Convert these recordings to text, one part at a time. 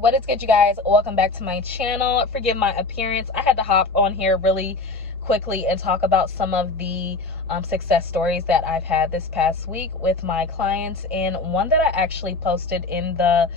What is good, you guys? Welcome back to my channel. Forgive my appearance. I had to hop on here really quickly and talk about some of the success stories that I've had this past week with my clients. And one that I actually posted in the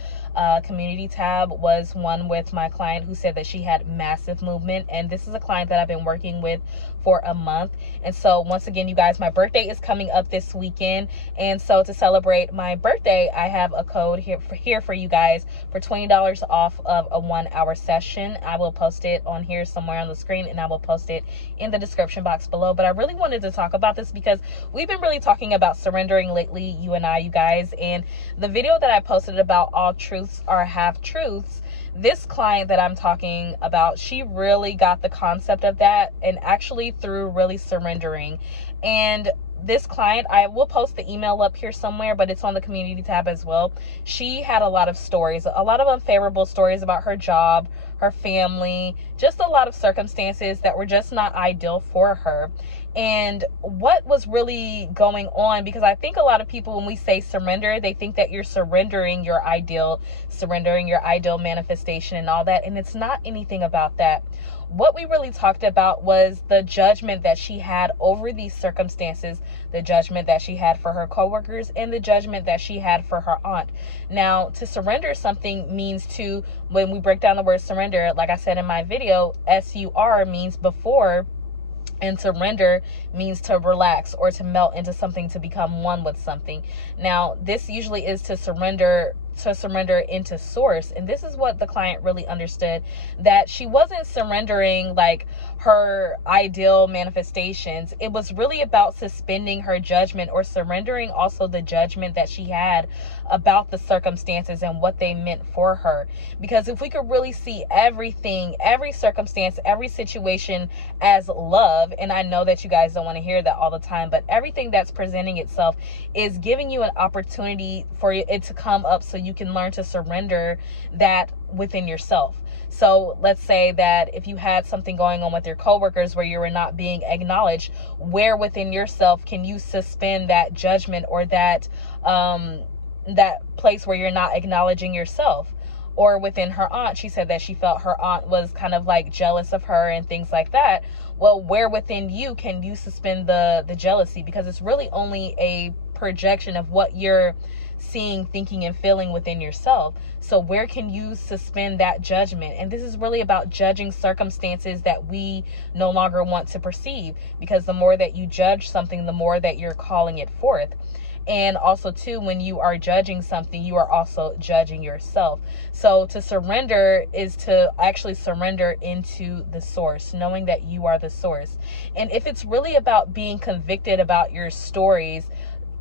community tab was one with my client who said that she had massive movement. And this is a client that I've been working with for a month. And so once again, you guys, my birthday is coming up this weekend. And so to celebrate my birthday, I have a code here for you guys for $20 off of a 1-hour session. I will post it on here somewhere on the screen, and I will post it in the description box below. But I really wanted to talk about this because we've been really talking about surrendering lately, you and I, you guys. And the video that I posted about all truths are half truths, this client that I'm talking about, she really got the concept of that, and actually through really surrendering. And this client, I will post the email up here somewhere, but it's on the community tab as well. She had a lot of stories, a lot of unfavorable stories about her job, her family, just a lot of circumstances that were just not ideal for her. And what was really going on, because I think a lot of people, when we say surrender, they think that you're surrendering your ideal manifestation and all that. And it's not anything about that. What we really talked about was the judgment that she had over these circumstances, the judgment that she had for her coworkers, and the judgment that she had for her aunt. Now, to surrender something means to, when we break down the word surrender, like I said in my video, S-U-R means before, and surrender means to relax or to melt into something, to become one with something. Now, this usually is to surrender into source. And this is what the client really understood, that she wasn't surrendering like her ideal manifestations. It was really about suspending her judgment, or surrendering also the judgment that she had about the circumstances and what they meant for her. Because if we could really see everything, every circumstance, every situation as love, and I know that you guys don't want to hear that all the time, but everything that's presenting itself is giving you an opportunity for it to come up, so you can learn to surrender that within yourself. So let's say that if you had something going on with your coworkers where you were not being acknowledged, where within yourself can you suspend that judgment, or that place where you're not acknowledging yourself? Or within her aunt, she said that she felt her aunt was kind of like jealous of her and things like that. Well, where within you can you suspend the jealousy? Because it's really only a projection of what you're seeing, thinking, and feeling within yourself. So where can you suspend that judgment? And this is really about judging circumstances that we no longer want to perceive, because the more that you judge something, the more that you're calling it forth. And also too, when you are judging something, you are also judging yourself. So to surrender is to actually surrender into the source, knowing that you are the source. And if it's really about being convicted about your stories,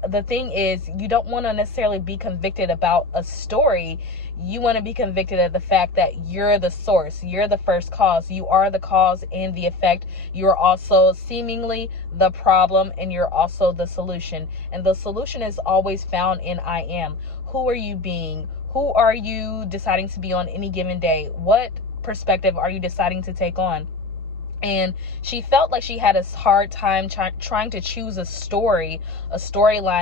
the thing is, you don't want to necessarily be convicted about a story. You want to be convicted of the fact that you're the source. You're the first cause. You are the cause and the effect. You're also seemingly the problem, and you're also the solution. And the solution is always found in I am. Who are you being? Who are you deciding to be on any given day? What perspective are you deciding to take on? And she felt like she had a hard time trying to choose a storyline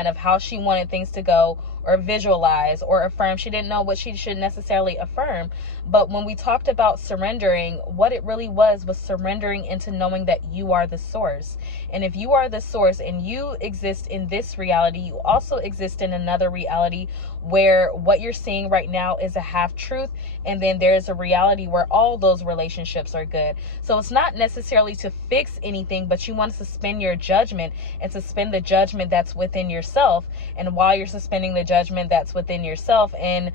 of how she wanted things to go, or visualize, or affirm. She didn't know what she should necessarily affirm. But when we talked about surrendering, what it really was surrendering into knowing that you are the source. And if you are the source and you exist in this reality, you also exist in another reality where what you're seeing right now is a half truth. And then there's a reality where all those relationships are good. So it's not necessarily to fix anything, but you want to suspend your judgment and suspend the judgment that's within yourself. And while you're suspending the judgment that's within yourself, and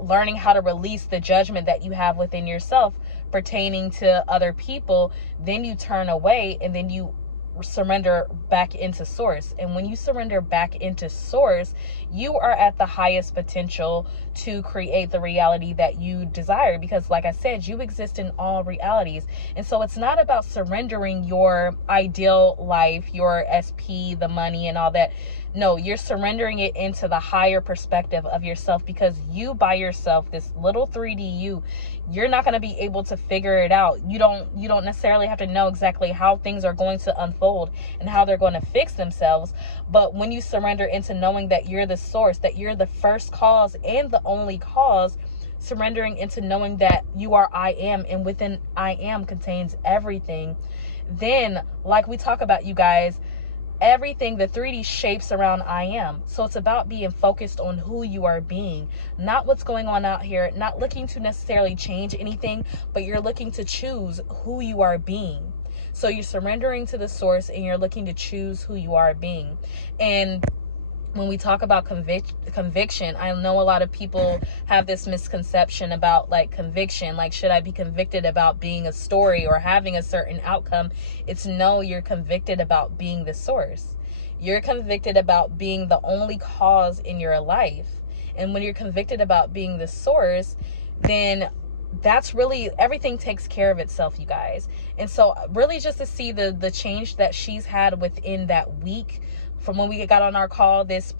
learning how to release the judgment that you have within yourself pertaining to other people, then you turn away, and then you surrender back into source. And when you surrender back into source, you are at the highest potential to create the reality that you desire, because like I said, you exist in all realities. And so it's not about surrendering your ideal life, your SP, the money and all that. No, you're surrendering it into the higher perspective of yourself, because you by yourself, this little 3D you're not going to be able to figure it out. You don't necessarily have to know exactly how things are going to unfold and how they're going to fix themselves. But when you surrender into knowing that you're the source, that you're the first cause and the only cause, surrendering into knowing that you are I am, and within I am contains everything, then, like we talk about, you guys, everything, the 3D shapes around I am. So it's about being focused on who you are being, not what's going on out here, not looking to necessarily change anything, but you're looking to choose who you are being. So you're surrendering to the source and you're looking to choose who you are being. And when we talk about conviction, I know a lot of people have this misconception about like conviction, like, should I be convicted about being a story or having a certain outcome? It's no, you're convicted about being the source. You're convicted about being the only cause in your life. And when you're convicted about being the source, then that's really, everything takes care of itself, you guys. And so really just to see the change that she's had within that week, from when we got on our call this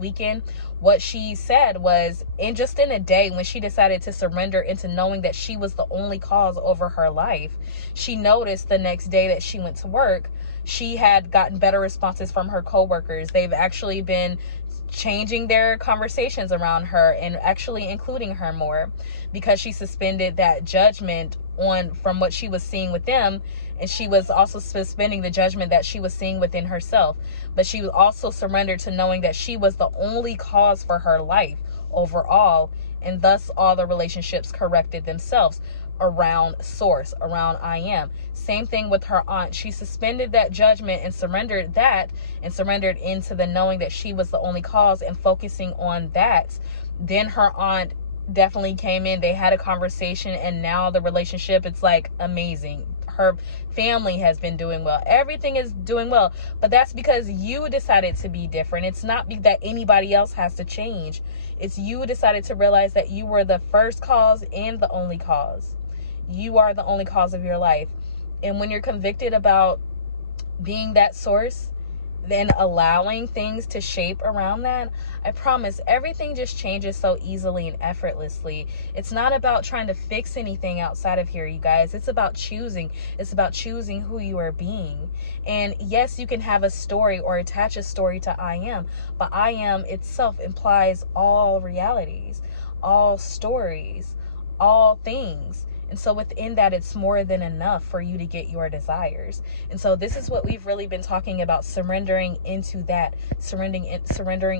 weekend, what she said was, in a day, when she decided to surrender into knowing that she was the only cause over her life, she noticed the next day that she went to work, she had gotten better responses from her coworkers. They've actually been changing their conversations around her and actually including her more, because she suspended that judgment from what she was seeing with them, and she was also suspending the judgment that she was seeing within herself. But she was also surrendered to knowing that she was the only cause for her life overall, and thus all the relationships corrected themselves around source, around I am. Same thing with her aunt. She suspended that judgment and surrendered into the knowing that she was the only cause and focusing on that. Then her aunt definitely came in, they had a conversation, and now the relationship, it's like amazing. Her family has been doing well, everything is doing well, but that's because you decided to be different. It's not that anybody else has to change. It's you decided to realize that you were the first cause and the only cause. You are the only cause of your life. And when you're convicted about being that source, then allowing things to shape around that, I promise everything just changes so easily and effortlessly. It's not about trying to fix anything outside of here, you guys. It's about choosing. It's about choosing who you are being. And yes, you can have a story or attach a story to I am, but I am itself implies all realities, all stories, all things. And so within that, it's more than enough for you to get your desires. And so this is what we've really been talking about, surrendering into that, surrendering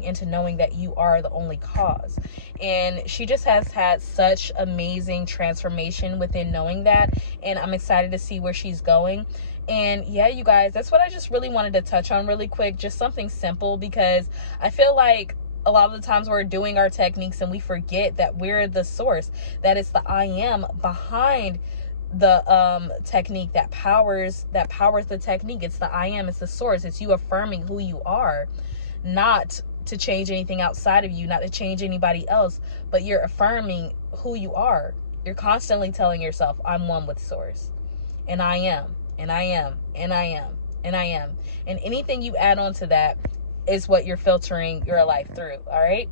into knowing that you are the only cause. And she just has had such amazing transformation within knowing that. And I'm excited to see where she's going. And yeah, you guys, that's what I just really wanted to touch on really quick, just something simple, because I feel like a lot of the times we're doing our techniques and we forget that we're the source, that it's the I am behind the technique that powers the technique. It's the I am, it's the source. It's you affirming who you are, not to change anything outside of you, not to change anybody else, but you're affirming who you are. You're constantly telling yourself, I'm one with source, and I am, and I am, and I am, and I am. And anything you add on to that is what you're filtering your life through. All right.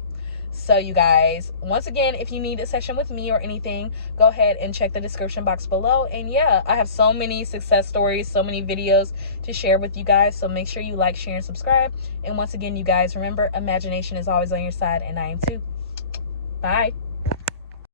So you guys, once again, if you need a session with me or anything, go ahead and check the description box below. And yeah, I have so many success stories, so many videos to share with you guys. So make sure you like, share, and subscribe. And once again, you guys, remember, imagination is always on your side, and I am too. Bye.